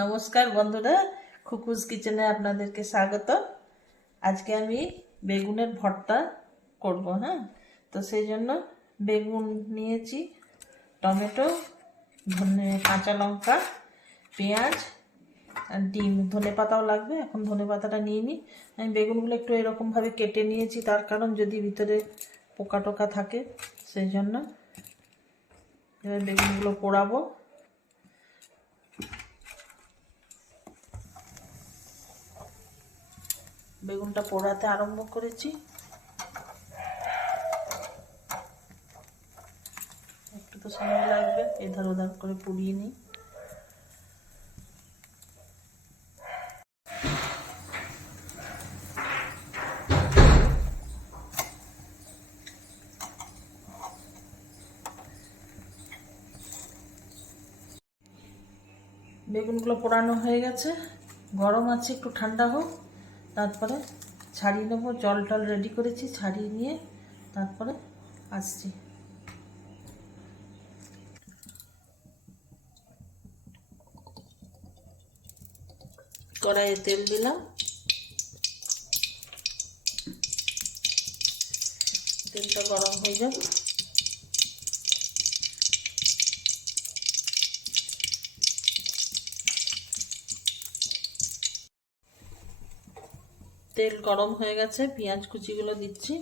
নমস্কার বন্ধুরা খুকুজ কিচেনে আপনাদেরকে স্বাগত। আজকে আমি বেগুনের ভর্তা করব হ্যাঁ? তো সেই জন্য বেগুন নিয়েছি, টমেটো, ধনে কাঁচা লঙ্কা, পেঁয়াজ, আর ডিম, ধনে পাতাও লাগবে, এখন ধনে পাতাটা নিয়ে নিই। আমি বেগুনগুলো একটু এরকমভাবে কেটে নিয়েছি, তার কারণ যদি ভিতরে পোকা টোকা থাকে, সেই জন্য। এবার বেগুনগুলো পোড়াবো। বেগুনটা পোড়াতে আরম্ভ করেছি। একটু তো সময় লাগবে, এধার ওধার করে পুড়িয়ে নিই। বেগুনগুলো পোড়ানো হয়ে গেছে। গরম আছে, একটু ঠান্ডা হোক। তারপরে ছাড়িয়ে নেব, জল টল রেডি করেছি, ছাড়িয়ে নিয়ে তারপরে আসছি। কড়াইয়ে তেল দিলাম। তেলটা গরম হয়ে যাক তেল গরম হয়ে গেছে, পেঁয়াজ কুচিগুলো দিচ্ছি।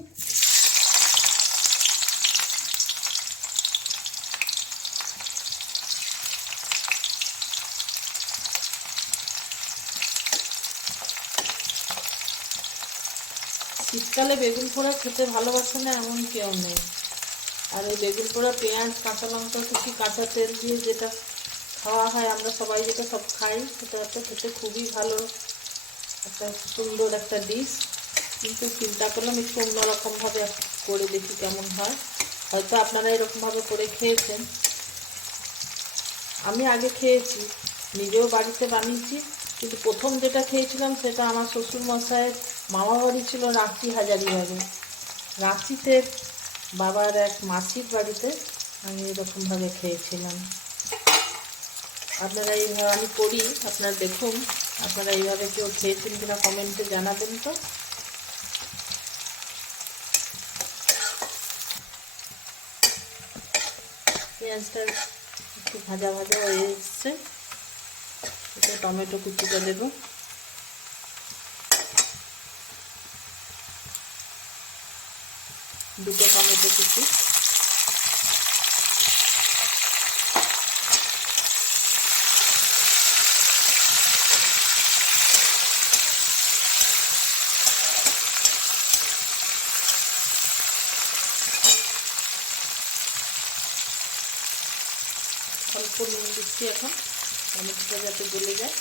শীতকালে বেগুন পোড়া খেতে ভালোবাসে না এমন কেউ নেই। আর এই বেগুন পোড়া, পেঁয়াজ, কাঁচা লঙ্কা, কুচি, কাঁচা তেল দিয়ে যেটা খাওয়া হয়, আমরা সবাই যেটা সব খাই, সেটা একটা খেতে খুবই ভালো। একটা সুন্দর একটা ডিশ কিন্তু চিন্তা করলাম একটু অন্যরকমভাবে করে দেখি কেমন হয়। হয়তো আপনারা এরকমভাবে করে খেয়েছেন। আমি আগে খেয়েছি, নিজেও বাড়িতে বানিয়েছি। কিন্তু প্রথম যেটা খেয়েছিলাম সেটা আমার শ্বশুর মশাইয়ের মামা বাড়ি ছিল রাঁচি হাজারিবাগে রাঁচিতে বাবার এক মাসির বাড়িতে আমি এরকমভাবে খেয়েছিলাম। আপনারা এইভাবে আমি করি, আপনারা দেখুন। আপনারা এইভাবে কেউ খেয়েছেন কিনা কমেন্টে জানাবেন তো। পেঁয়াজটা একটু ভাজা ভাজা হয়ে এসছে। এটা টমেটো কুচিটা দেব। দুটো টমেটো কুচি। অল্প নুন দিচ্ছি এখন। টমেটোটা যাতে গলে যায়।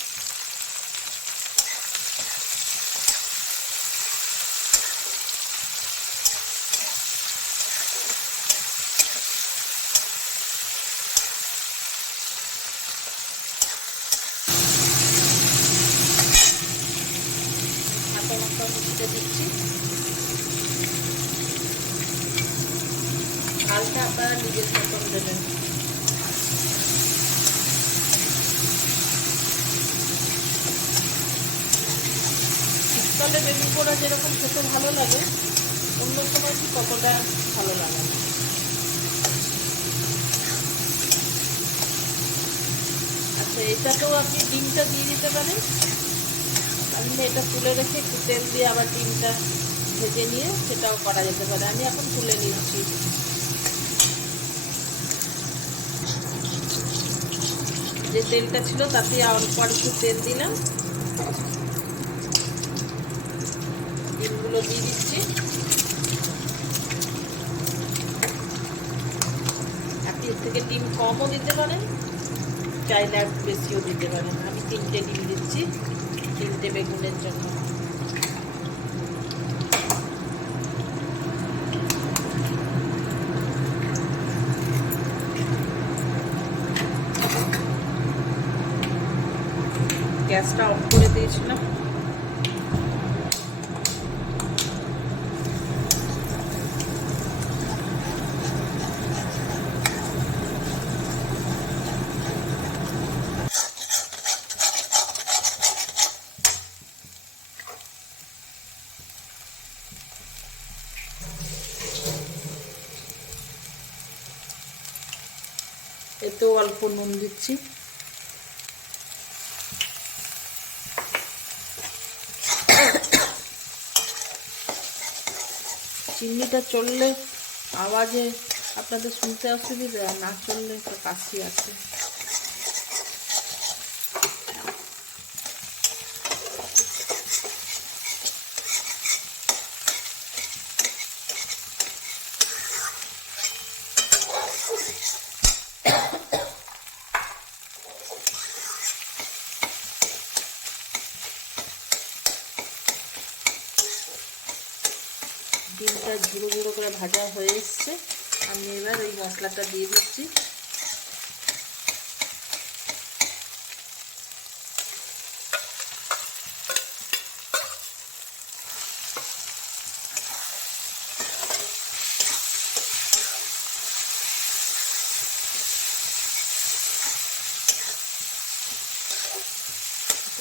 দিচ্ছি। ঝালটা আপনারা নিজের মতন দেবেন। শীতকালে বেগুন পোড়া যেরকম খেতে ভালো লাগে, অন্য সময় কি কতটা ভালো লাগে আচ্ছা এটাতেও আপনি ডিমটা দিয়ে দিতে পারেন। আপনি এটা তুলে রেখে একটু তেল দিয়ে আবার ডিমটা ভেজে নিয়ে সেটাও করা যেতে পারে। আমি এখন তুলে নিচ্ছি। যে তেলটা ছিল তাতে অল্প একটু তেল দিলাম। ডিমগুলো দিয়ে দিচ্ছি। আপনি এর থেকে ডিম কমও দিতে পারেন, চাইলে আর বেশিও দিতে পারেন। আমি তিনটে ডিম দিচ্ছি, তিনটে বেগুনের জন্য। গ্যাসটা অফ করে দিয়েছিলাম। এতেও অল্প নুন দিচ্ছি। চিনিটা চললে আওয়াজে আপনাদের শুনতে অসুবিধা না চললে তো কাশি আছে। করে ভাজা হয়ে এসছে। আমি এবার ওই মশলাটা দিয়ে দিচ্ছি।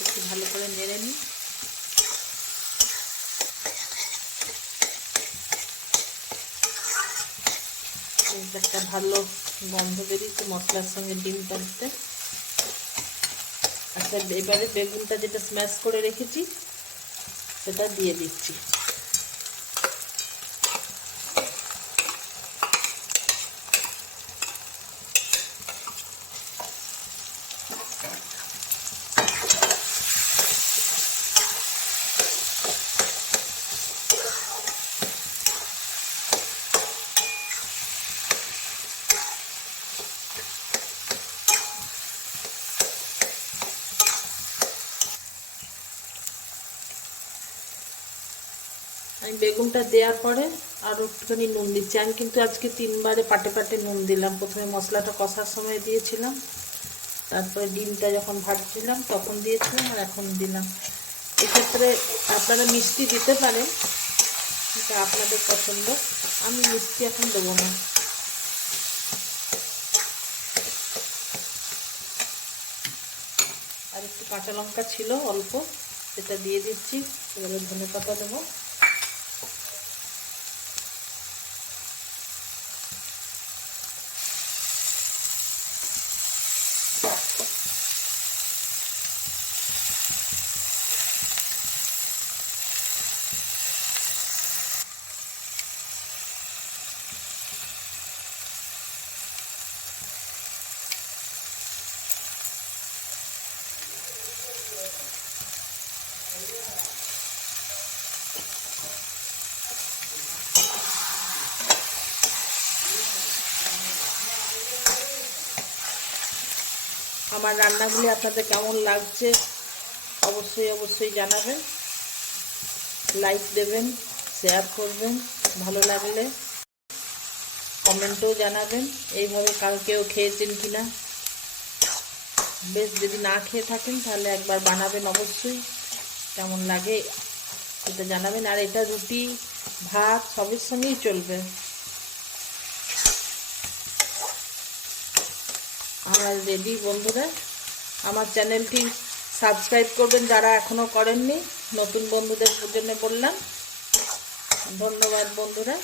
একটু ভালো করে নেড়ে নিই বেশ একটা ভালো গন্ধ বেরিয়েছে মশলার সঙ্গে ডিমটা দিতে। আচ্ছা এবারে বেগুনটা যেটা স্ম্যাশ করে রেখেছি, সেটা দিয়ে দিচ্ছি। আমি বেগুনটা দেওয়ার পরে আরও একটুখানি নুন দিচ্ছি। আমি কিন্তু আজকে তিনবারে পাটে পাটে নুন দিলাম। প্রথমে মশলাটা কষার সময় দিয়েছিলাম। তারপরে ডিমটা যখন ভাজছিলাম তখন দিয়েছিলাম আর এখন দিলাম। এক্ষেত্রে আপনারা মিষ্টি দিতে পারেন, এটা আপনাদের পছন্দ। আমি মিষ্টি এখন দেবো না। আর একটু কাঁচা লঙ্কা ছিল অল্প, সেটা দিয়ে দিচ্ছি। এবারে ধনে পাতা দেবো। আমার রান্নাগুলি আপনাদের কেমন লাগছে, অবশ্যই অবশ্যই জানাবেন। লাইক দেবেন শেয়ার করবেন, ভালো লাগলে কমেন্টও জানাবেন, এইভাবে কাল কেউ খেয়েছেন কি না বেশ, যদি না খেয়ে থাকেন, তাহলে একবার বানাবেন অবশ্যই, কেমন লাগে এটা জানাবেন। আর এটা রুটি, ভাত, সবের সঙ্গেই চলবে। আমার রেডি বন্ধুরা। আমার চ্যানেলটি সাবস্ক্রাইব করবেন যারা এখনও করেননি। নতুন বন্ধুদের জন্য বললাম। ধন্যবাদ বন্ধুরা।